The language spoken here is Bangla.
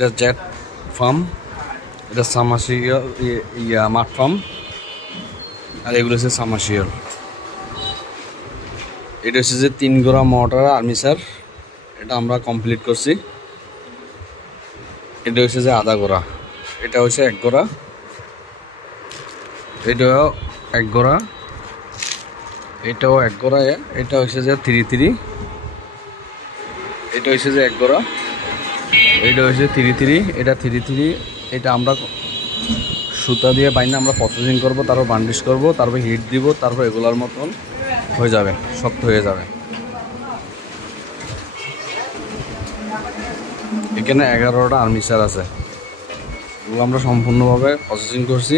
এটা জেট ফার্ম, এটা সামাসিয়াল মাঠ ফার্ম, আর এগুলো হচ্ছে সামাসিয়াল। এটা হচ্ছে যে 3 গোড়া মোটর আর্মিচার, এটা আমরা কমপ্লিট করছি। এটা হচ্ছে যে আধা গোড়া, এটা হচ্ছে 1 গোড়া, এটাও 1 গোড়া, এটাও 1 গোড়া, এটা হচ্ছে যে 3-3, এটা হচ্ছে যে 1 গোড়া, এটা হচ্ছে 3-3, এটা 3-3। এটা আমরা সুতা দিয়ে বাইনা আমরা প্রসেসিং করব, তারপর বান্ডিশ করব, তারপর হিট দিব, তারপর এগুলার মতন হয়ে যাবে, শক্ত হয়ে যাবে। এখানে 11টা আর্মিচার আছে, এগুলো আমরা সম্পূর্ণভাবে প্রসেসিং করছি।